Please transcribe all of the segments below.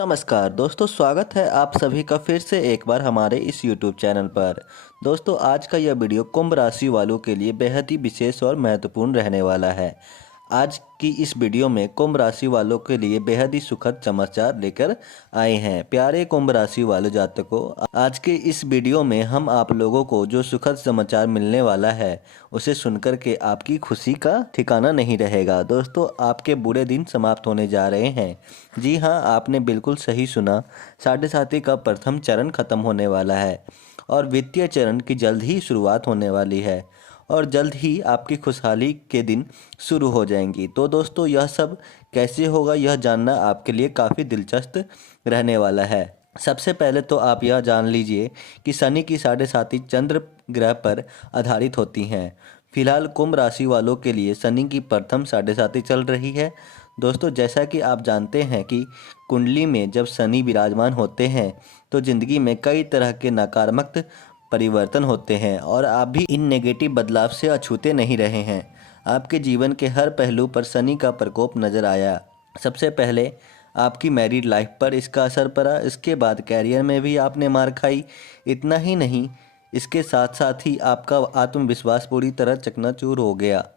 नमस्कार दोस्तों, स्वागत है आप सभी का फिर से एक बार हमारे इस YouTube चैनल पर। दोस्तों, आज का यह वीडियो कुंभ राशि वालों के लिए बेहद ही विशेष और महत्वपूर्ण रहने वाला है। आज की इस वीडियो में कुंभ राशि वालों के लिए बेहद ही सुखद समाचार लेकर आए हैं। प्यारे कुंभ राशि वाले जातकों, आज के इस वीडियो में हम आप लोगों को जो सुखद समाचार मिलने वाला है उसे सुनकर के आपकी खुशी का ठिकाना नहीं रहेगा। दोस्तों, आपके बुरे दिन समाप्त होने जा रहे हैं। जी हाँ, आपने बिल्कुल सही सुना। साढ़े साथी का प्रथम चरण खत्म होने वाला है और वित्तीय चरण की जल्द ही शुरुआत होने वाली है और जल्द ही आपकी खुशहाली के दिन शुरू हो जाएंगी। तो दोस्तों, यह सब कैसे होगा यह जानना आपके लिए काफ़ी दिलचस्प रहने वाला है। सबसे पहले तो आप यह जान लीजिए कि शनि की साढ़े साथी चंद्र ग्रह पर आधारित होती हैं। फिलहाल कुंभ राशि वालों के लिए शनि की प्रथम साढ़े साथी चल रही है। दोस्तों, जैसा कि आप जानते हैं कि कुंडली में जब शनि विराजमान होते हैं तो ज़िंदगी में कई तरह के नकारात्मक परिवर्तन होते हैं और आप भी इन नेगेटिव बदलाव से अछूते नहीं रहे हैं। आपके जीवन के हर पहलू पर शनि का प्रकोप नजर आया। सबसे पहले आपकी मैरिड लाइफ पर इसका असर पड़ा, इसके बाद कैरियर में भी आपने मार खाई। इतना ही नहीं, इसके साथ साथ ही आपका आत्मविश्वास पूरी तरह चकनाचूर हो गया।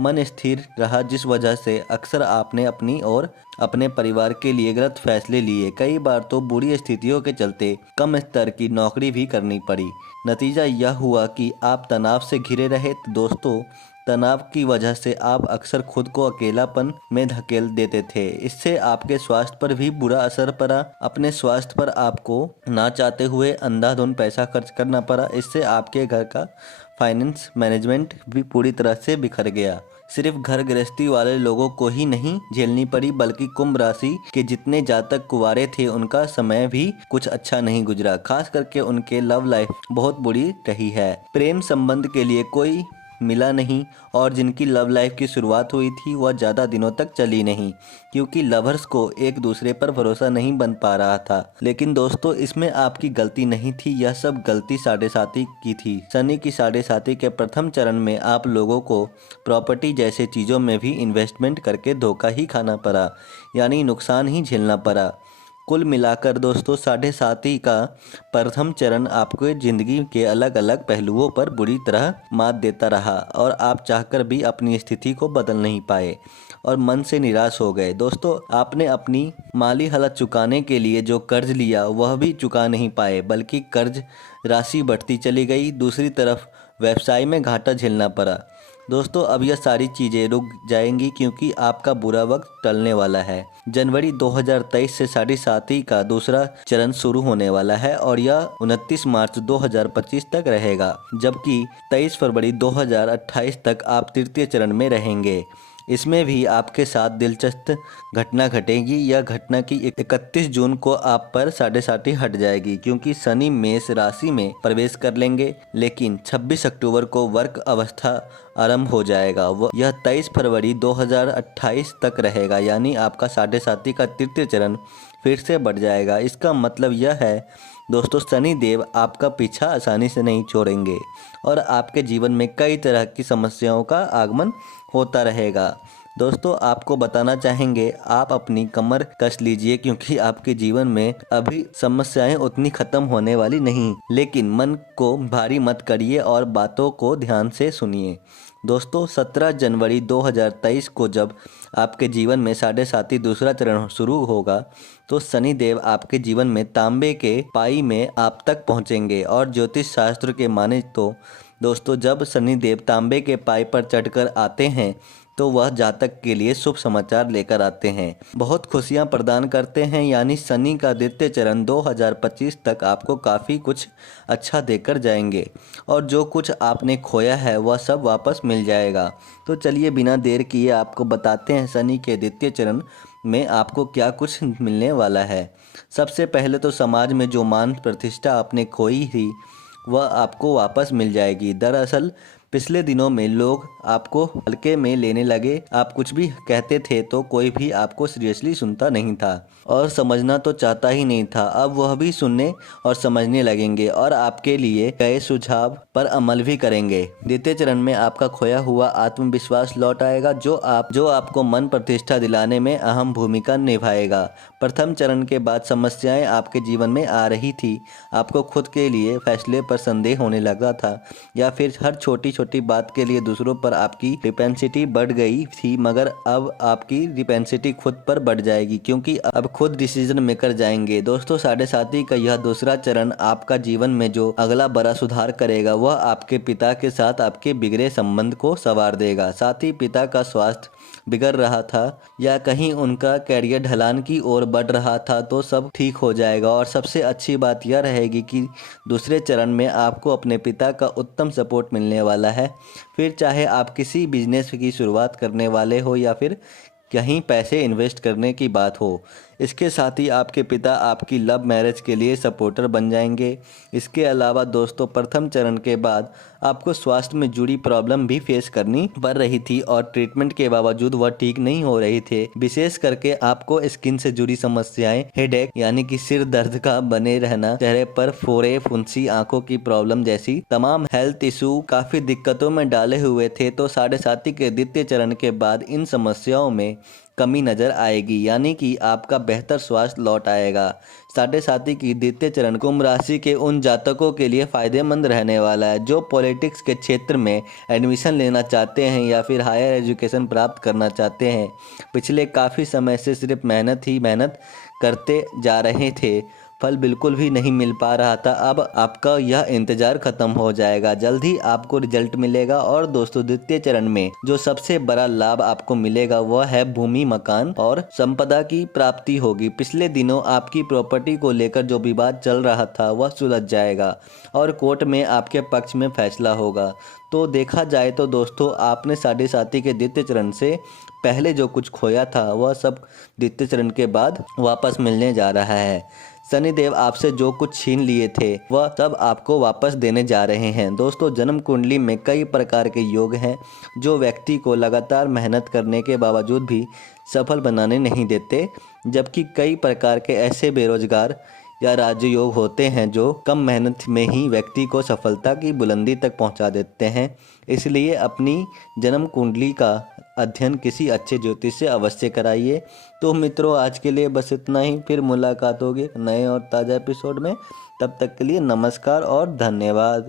मन स्थिर रहा, जिस वजह से अक्सर आपने अपनी और अपने परिवार के लिए गलत फैसले लिए। कई बार तो बुरी स्थितियों के चलते कम स्तर की नौकरी भी करनी पड़ी। नतीजा यह हुआ कि आप तनाव से घिरे रहे। तो दोस्तों, तनाव की वजह से आप अक्सर खुद को अकेलापन में धकेल देते थे। इससे आपके स्वास्थ्य पर भी बुरा असर पड़ा। अपने स्वास्थ्य पर आपको ना चाहते हुए अंधाधुंध पैसा खर्च करना पड़ा। इससे आपके घर का फाइनेंस मैनेजमेंट भी पूरी तरह से बिखर गया। सिर्फ घर गृहस्थी वाले लोगों को ही नहीं झेलनी पड़ी, बल्कि कुंभ राशि के जितने जातक कुंवारे थे उनका समय भी कुछ अच्छा नहीं गुजरा। खास करके उनके लव लाइफ बहुत बुरी रही है। प्रेम संबंध के लिए कोई मिला नहीं और जिनकी लव लाइफ की शुरुआत हुई थी वह ज़्यादा दिनों तक चली नहीं, क्योंकि लवर्स को एक दूसरे पर भरोसा नहीं बन पा रहा था। लेकिन दोस्तों, इसमें आपकी गलती नहीं थी, यह सब गलती साढ़े साथी की थी। शनि की साढ़े साथी के प्रथम चरण में आप लोगों को प्रॉपर्टी जैसे चीज़ों में भी इन्वेस्टमेंट करके धोखा ही खाना पड़ा, यानी नुकसान ही झेलना पड़ा। कुल मिलाकर दोस्तों, साढ़े साथी का प्रथम चरण आपको ज़िंदगी के अलग अलग पहलुओं पर बुरी तरह मात देता रहा और आप चाहकर भी अपनी स्थिति को बदल नहीं पाए और मन से निराश हो गए। दोस्तों, आपने अपनी माली हालत चुकाने के लिए जो कर्ज लिया वह भी चुका नहीं पाए, बल्कि कर्ज राशि बढ़ती चली गई। दूसरी तरफ व्यवसाय में घाटा झेलना पड़ा। दोस्तों, अब यह सारी चीज़ें रुक जाएंगी क्योंकि आपका बुरा वक्त टलने वाला है। जनवरी 2023 से साढ़े साथी का दूसरा चरण शुरू होने वाला है और यह 29 मार्च 2025 तक रहेगा, जबकि 23 फरवरी 2028 तक आप तृतीय चरण में रहेंगे। इसमें भी आपके साथ दिलचस्प घटना घटेगी। यह घटना की 31 जून को आप पर साढ़े साथी हट जाएगी, क्योंकि शनि मेष राशि में प्रवेश कर लेंगे। लेकिन 26 अक्टूबर को वर्क अवस्था आरंभ हो जाएगा। यह 23 फरवरी 2028 तक रहेगा, यानी आपका साढ़े साथी का तृतीय चरण फिर से बढ़ जाएगा। इसका मतलब यह है दोस्तों, शनि देव आपका पीछा आसानी से नहीं छोड़ेंगे और आपके जीवन में कई तरह की समस्याओं का आगमन होता रहेगा। दोस्तों, आपको बताना चाहेंगे, आप अपनी कमर कस लीजिए, क्योंकि आपके जीवन में अभी समस्याएं उतनी खत्म होने वाली नहीं। लेकिन मन को भारी मत करिए और बातों को ध्यान से सुनिए। दोस्तों, 17 जनवरी 2023 को जब आपके जीवन में साढ़े साथी दूसरा चरण शुरू होगा तो शनि देव आपके जीवन में तांबे के पाई में आप तक पहुंचेंगे और ज्योतिष शास्त्र के माने तो दोस्तों, जब शनि देव तांबे के पाई पर चढ़कर आते हैं तो वह जातक के लिए शुभ समाचार लेकर आते हैं, बहुत खुशियां प्रदान करते हैं। यानी शनि का द्वितीय चरण 2025 तक आपको काफ़ी कुछ अच्छा देकर जाएंगे और जो कुछ आपने खोया है वह सब वापस मिल जाएगा। तो चलिए बिना देर किए आपको बताते हैं शनि के द्वितीय चरण में आपको क्या कुछ मिलने वाला है। सबसे पहले तो समाज में जो मान प्रतिष्ठा आपने खोई थी वह आपको वापस मिल जाएगी। दरअसल पिछले दिनों में लोग आपको हल्के में लेने लगे। आप कुछ भी कहते थे तो कोई भी आपको सीरियसली सुनता नहीं था और समझना तो चाहता ही नहीं था। अब वह भी सुनने और समझने लगेंगे और आपके लिए गए सुझाव पर अमल भी करेंगे। द्वितीय चरण में आपका खोया हुआ आत्मविश्वास लौट आएगा, जो आपको मन प्रतिष्ठा दिलाने में अहम भूमिका निभाएगा। प्रथम चरण के बाद समस्याएं आपके जीवन में आ रही थी। आपको खुद के लिए फैसले पर संदेह होने लगा था या फिर हर छोटी छोटी बात के लिए दूसरों पर आपकी डिपेंसिटी बढ़ गई थी, मगर अब आपकी डिपेंसिटी खुद पर बढ़ जाएगी क्योंकि अब खुद डिसीजन मेकर जाएंगे। दोस्तों, 7.5 का यह दूसरा चरण आपका जीवन में जो अगला बड़ा सुधार करेगा वह आपके पिता के साथ आपके बिगड़े संबंध को संवार देगा। साथ ही पिता का स्वास्थ्य बिगड़ रहा था या कहीं उनका कैरियर ढलान की ओर बढ़ रहा था तो सब ठीक हो जाएगा। और सबसे अच्छी बात यह रहेगी कि दूसरे चरण में आपको अपने पिता का उत्तम सपोर्ट मिलने वाला है। फिर चाहे आप किसी बिजनेस की शुरुआत करने वाले हो या फिर कहीं पैसे इन्वेस्ट करने की बात हो। इसके साथ ही आपके पिता आपकी लव मैरिज के लिए सपोर्टर बन जाएंगे। इसके अलावा दोस्तों, प्रथम चरण के बाद आपको स्वास्थ्य में जुड़ी प्रॉब्लम भी फेस करनी पड़ रही थी और ट्रीटमेंट के बावजूद वह ठीक नहीं हो रही थे। विशेष करके आपको स्किन से जुड़ी समस्याएं, हेडेक यानी कि सिर दर्द का बने रहना, चेहरे पर फोड़े, फुंसी, आंखों की प्रॉब्लम जैसी तमाम हेल्थ इशू काफी दिक्कतों में डाले हुए थे। तो 7.5 के द्वितीय चरण के बाद इन समस्याओं में कमी नजर आएगी, यानी कि आपका बेहतर स्वास्थ्य लौट आएगा। 7.5 की द्वितीय चरण कुंभ राशि के उन जातकों के लिए फायदेमंद रहने वाला है जो पॉलिटिक्स के क्षेत्र में एडमिशन लेना चाहते हैं या फिर हायर एजुकेशन प्राप्त करना चाहते हैं। पिछले काफ़ी समय से सिर्फ मेहनत ही मेहनत करते जा रहे थे, फल बिल्कुल भी नहीं मिल पा रहा था। अब आपका यह इंतजार खत्म हो जाएगा, जल्द ही आपको रिजल्ट मिलेगा। और दोस्तों, द्वितीय चरण में जो सबसे बड़ा लाभ आपको मिलेगा वह है भूमि, मकान और संपदा की प्राप्ति होगी। पिछले दिनों आपकी प्रॉपर्टी को लेकर जो विवाद चल रहा था वह सुलझ जाएगा और कोर्ट में आपके पक्ष में फैसला होगा। तो देखा जाए तो दोस्तों, आपने 7.5 के द्वितीय चरण से पहले जो कुछ खोया था वह सब द्वितीय चरण के बाद वापस मिलने जा रहा है। शनिदेव आपसे जो कुछ छीन लिए थे वह सब आपको वापस देने जा रहे हैं। दोस्तों, जन्म कुंडली में कई प्रकार के योग हैं जो व्यक्ति को लगातार मेहनत करने के बावजूद भी सफल बनाने नहीं देते, जबकि कई प्रकार के ऐसे बेरोजगार या राजयोग होते हैं जो कम मेहनत में ही व्यक्ति को सफलता की बुलंदी तक पहुंचा देते हैं। इसलिए अपनी जन्म कुंडली का अध्ययन किसी अच्छे ज्योतिष से अवश्य कराइए। तो मित्रों, आज के लिए बस इतना ही। फिर मुलाकात होगी नए और ताज़ा एपिसोड में। तब तक के लिए नमस्कार और धन्यवाद।